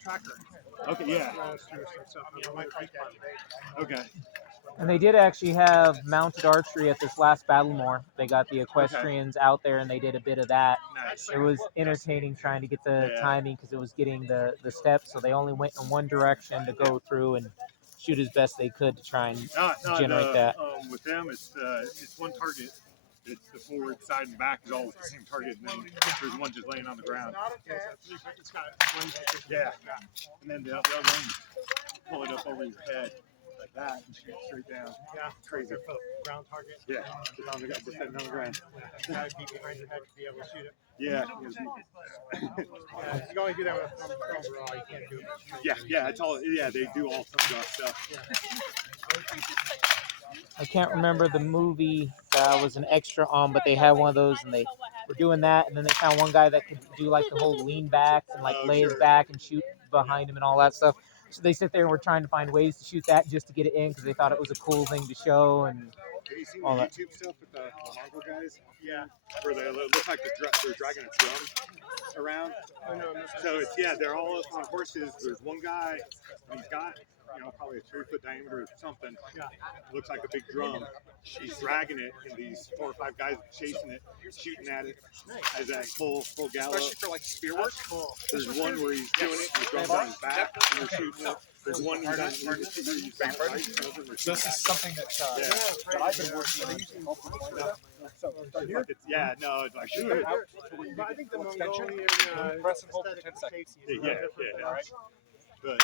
tracker. Okay, yeah. Okay. And they did actually have mounted archery at this last Battlemore. They got the equestrians out there, and they did a bit of that. Nice. It was entertaining trying to get the timing because it was getting the steps, so they only went in one direction to go through and shoot as best they could to try and generate that. With them, it's one target. It's the forward, side, and back is all with the same target, and then there's one just laying on the ground. Yeah. And then the other one, pull it up over your head like that and shoot straight down. Yeah. Crazy. Ground target. Yeah. Just on the ground. Gotta be behind your head to be able to shoot it. Yeah. Yeah. You can only do that with a thumb overall. You can't do it. Yeah. It's all. Yeah. They do all thumb draw stuff. I can't remember the movie that was an extra on, but they had one of those, and they were doing that, and then they found one guy that could do like the whole lean back and like lay his back and shoot behind him and all that stuff. So they sit there and were trying to find ways to shoot that just to get it in because they thought it was a cool thing to show and Have you seen all the that. YouTube stuff with the Mongol guys? Yeah. Where they look like they're dragging a drum around. So it's they're all up on horses. There's one guy, and he's got probably a 3-foot diameter or something. Yeah. Looks like a big drum. He's dragging it, and these 4 or 5 guys chasing it, shooting at it as that full gallop. Especially for like spear work. There's one where he's doing it, and the drum's on his back, and they're shooting it. There's one he's on his back. This is something that I've been working on. It's like shoot it. But I think the Mongolian Press and hold for 10 seconds. But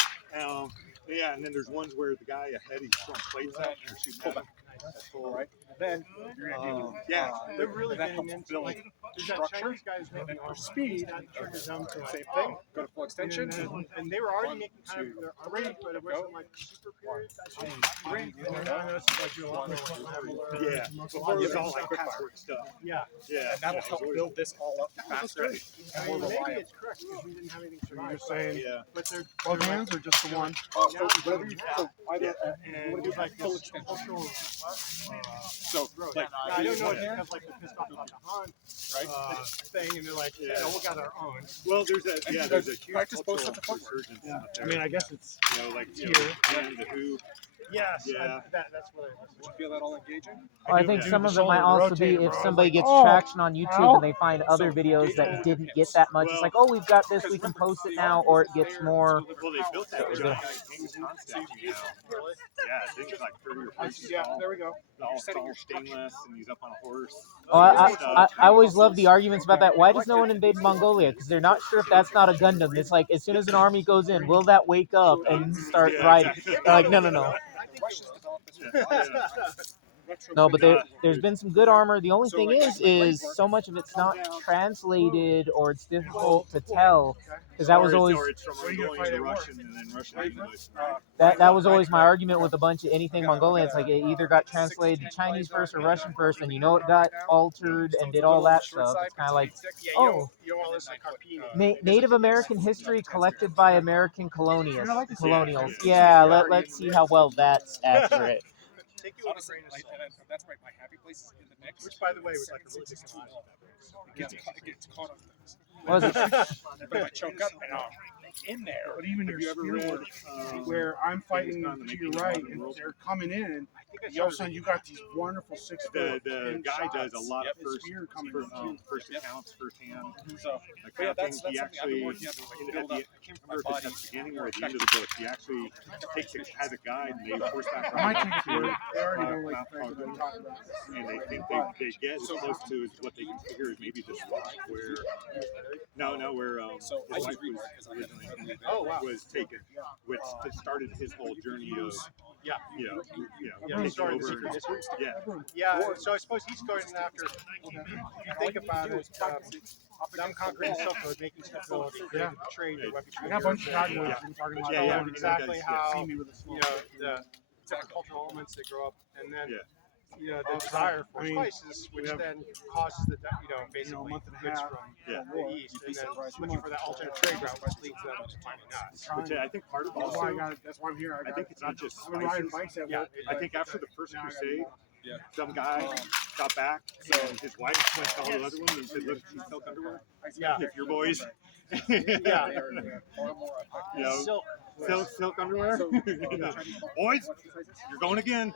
and then there's ones where the guy ahead he's throwing plates out and they're shooting at him. That's cool, right? Then they're really that getting helps into build like structure. Chinese guys making our speed. That triggers them to Same thing. Go to full extension. And they were already making kind of already, but it wasn't like super period. Before it was all like password stuff. Yeah. And that'll help build this all up faster. I mean, maybe it's correct because we didn't have anything to survive. You're saying But they're both hands or just the one? So either and what do you like full this extension? cultural So like I don't know if because like they're pissed off about the Han thing, and they're like, we got our own. Well, there's a huge practice both cultural sides of the resurgence Yeah. out there. I mean, I guess it's like here. and the Who. Yes, Yeah. that's what it Did you feel that all engaging? I think do some the of it might shoulder also be rotator, if bro. somebody gets Oh, traction on YouTube and they find other So, videos engage that all didn't your get hips. that much. It's like, oh, we've got this, we can post it now, or it gets more. Well, they built that So giant Genghis Khan statue now. Yeah, I think it's like 30 or 40 feet tall. There we go. All stainless, and he's up on a horse. Oh, I always love the arguments about that. Why does no one invade Mongolia? Because they're not sure if that's not a Gundam. It's like as soon as an army goes in, will that wake up and start riding? They're like, no. Russians developed this No, but there's been some good armor. The only thing is so much of it's not translated or it's difficult to tell because that was always Or it's from Mongolian to Russian, and then Russian to English. that was always my argument with a bunch of anything Mongolian. It's like it either got translated to Chinese first or Russian first, and it got altered and did all that stuff. It's kind of like, oh, you don't want to listen to Carpini. Native American history collected by American colonials. Yeah, let's see how well that's accurate. Take you with a Honestly, grain of salt. that's my happy place in the mix. Which, by the way, was like a really big homage. It gets caught on things. What was it? But if I choke up and I'm in there. But even your spear work, where I'm fighting to your right and they're coming in, all of a sudden you got these wonderful 6 foot. The guy does a lot of spear coming in. first accounts, first hand. So, I that's think he something I've been actually, working on to like build I up. can't remember if it's at the beginning or at the end of the book, he actually has a guide and they horseback I might ride take it to it. They already don't like Mount the fact that I'm talking about this. and they think they get as close to what they can figure is maybe this spot where where So I his just wife read was because I'm originally Oh, wow. was taken, which started his whole journey of Yeah. taking Started the over. secret history. Yeah. Yeah, so I suppose he's going after, if you think about it, them conquering stuff or making stability, Yeah. trade, the weapons. I got a bunch of cottonwoods been talking about Yeah, that. exactly how, See me with a small the cultural elements that grow up, and then, Yeah. the desire for I mean, spices, which then causes the, basically month and a goods half. from Yeah. the east, and then looking for that alternate trade route, which leads them to finding us. Which I think part of That's why also, that's why I'm here. I think it's not just I've been riding spices. bikes at Yeah. work. I think after the first crusade, some guy got back, and his wife went to all the other women and said, "Look, she's silk underwear. Yeah. If your boys, Yeah. you know, silk underwear, boys, you're going again.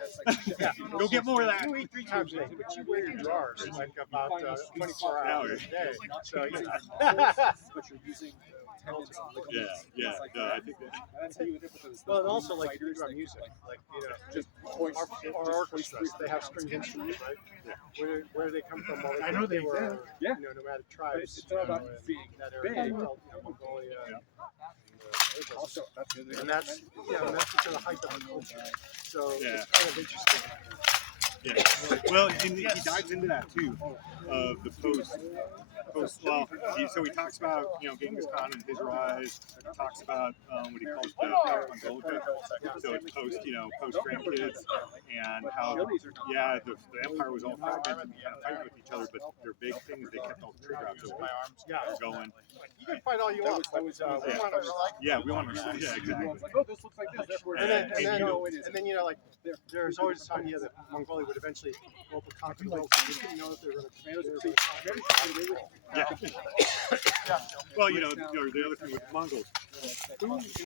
Go get more of that." You eat 3 times a day, but you wear your drawers like about 24 hours a day. So, you know. But you're using tendons and Yeah, ligaments. yeah, It's like no, that. I think that. That's how you would with Well, and also like you think about music, like you know, just our orchestras, they have stringed instruments, right? Yeah. Where do they come from? Well, I know they were, do. Yeah. you know, nomadic tribes. It's all about in being that area big. called Mongolia. Also, that's the other And that's, you know, and that's just the height of the culture. So Yeah. it's kind of interesting. Yeah. Well, and he dives into that too, of the post. Well, so he talks about, you know, Genghis Khan and his rise. He talks about what he calls the Mongolia. So it's post, you know, post grandkids, and how, yeah, the empire was all fragmented and kind of fighting with each other, but their big thing is they kept all the trade routes going. You can fight all you want, but we want to Yeah, we want to. Yeah, exactly. like, oh, this looks like this. Therefore, and then, you know, like there's always this idea that Mongolia would eventually go up and conquer the world. You didn't know if they were going to. Yeah. Well, you know, the other thing with the Mongols, who